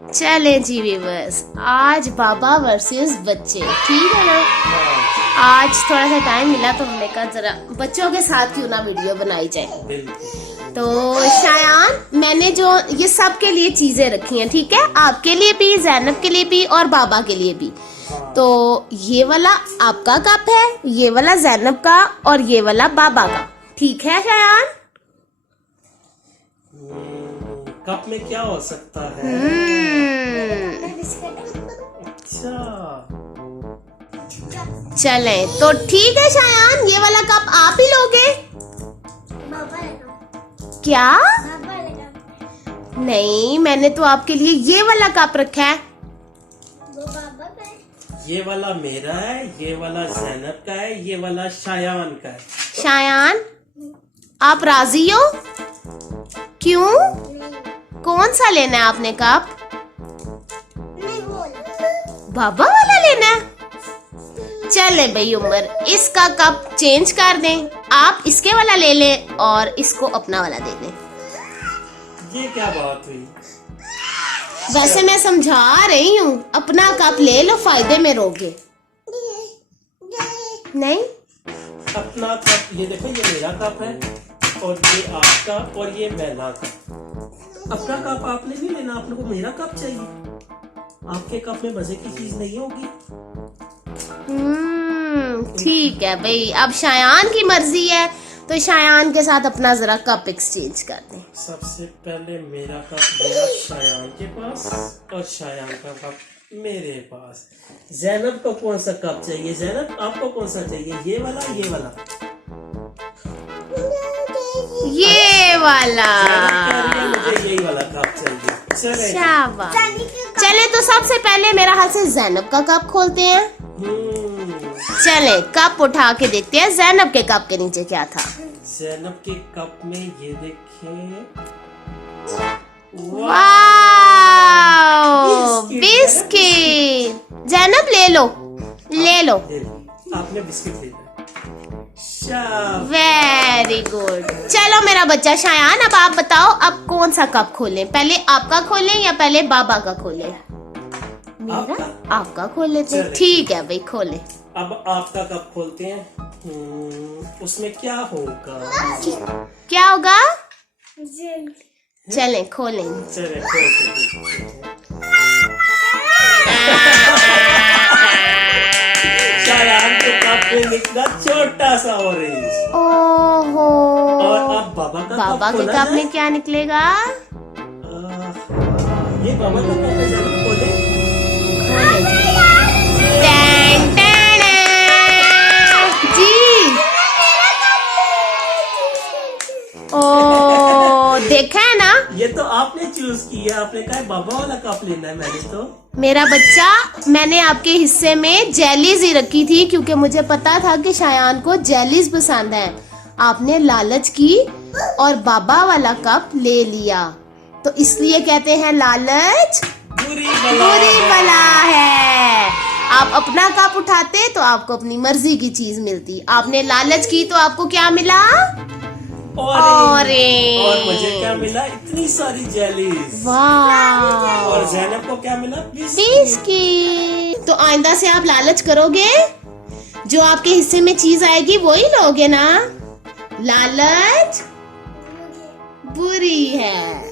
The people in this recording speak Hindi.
चले जी व्यूअर्स, आज बाबा वर्सेस बच्चे, ठीक है ना। आज थोड़ा सा टाइम मिला तो हमने कहा जरा बच्चों के साथ क्यों ना वीडियो बनाई जाए। तो शायान, मैंने जो ये सब के लिए चीजें रखी हैं, ठीक है, आपके लिए भी, ज़ैनब के लिए भी और बाबा के लिए भी। तो ये वाला आपका कप है, ये वाला ज़ैनब का और ये वाला बाबा का, ठीक है शायान। कप में क्या हो सकता है? अच्छा, चले तो ठीक है शायान, ये वाला कप आप ही लोगे क्या? नहीं, मैंने तो आपके लिए ये वाला कप रखा है। ये वाला मेरा है, ये वाला ज़ैनब का है, ये वाला शायान का है। शायान, आप राजी हो? क्यों? कौन सा लेना है आपने कप? बाबा वाला लेना है? चले भाई उमर, इसका कप चेंज कर दें, आप इसके वाला ले लें और इसको अपना वाला दे दें। ये क्या बात हुई? वैसे मैं समझा रही हूँ, अपना कप ले लो, फायदे में रहोगे। नहीं, अपना कप, ये देखो, ये मेरा कप है और ये आपका और ये मेरा कप। अपना कप आपने नहीं लेना, आपने को मेरा कप चाहिए। आपके कप में मजे की चीज नहीं होगी। ठीक है भाई, अब शायान की मर्जी है तो शायान के साथ अपना जरा कप एक्सचेंज कर दें। सबसे पहले मेरा कप गया शायान के पास और शायान का कप मेरे पास। ज़ैनब को कौन सा कप चाहिए? ज़ैनब, आपको कौन सा चाहिए? ये वाला, ये वाला? ये वाला। मुझे यही वाला कप चाहिए। शाबाश। चले तो सबसे पहले मेरा हाथ से ज़ैनब का कप खोलते हैं। चले कप उठा के देखते हैं ज़ैनब के कप के नीचे क्या था। ज़ैनब के कप में ये देखें, वाओ, बिस्किट। ज़ैनब ले लो, ले लो। आपने बिस्किट ले लिया। Very good. चलो मेरा बच्चा शायान, अब आप बताओ अब कौन सा कप खोलें, पहले आपका खोलें या पहले बाबा का खोलें? मेरा आपका खोल लेते हैं। ठीक है भाई, खोले। अब आपका कप खोलते हैं। उसमें क्या होगा? क्या होगा? चलें खोलें। चले खोलते। शायान के कप में निकला छोटा सा ऑरेंज। ओहो। और अब बाबा के कप में क्या निकलेगा? ये बाबा का कप है, जरूर खोले। जी, ओ देखा है ना, ये तो आपने चूज किया, आपने कहा बाबा वाला कप लेना है। मैंने तो, मेरा बच्चा, मैंने आपके हिस्से में जेलीज ही रखी थी क्योंकि मुझे पता था कि शायान को जेलीज पसंद है। आपने लालच की और बाबा वाला कप ले लिया, तो इसलिए कहते हैं लालच बुरी बला है। आप अपना कप उठाते तो आपको अपनी मर्जी की चीज मिलती, आपने लालच की तो आपको क्या मिला? ऑरेंज। और मुझे क्या मिला? इतनी सारी जेलीज। वाह। और ज़ैनब को क्या मिला? बिस्किट। तो आइंदा से आप लालच करोगे, जो आपके हिस्से में चीज आएगी वही लोगे ना। लालच बुरी है।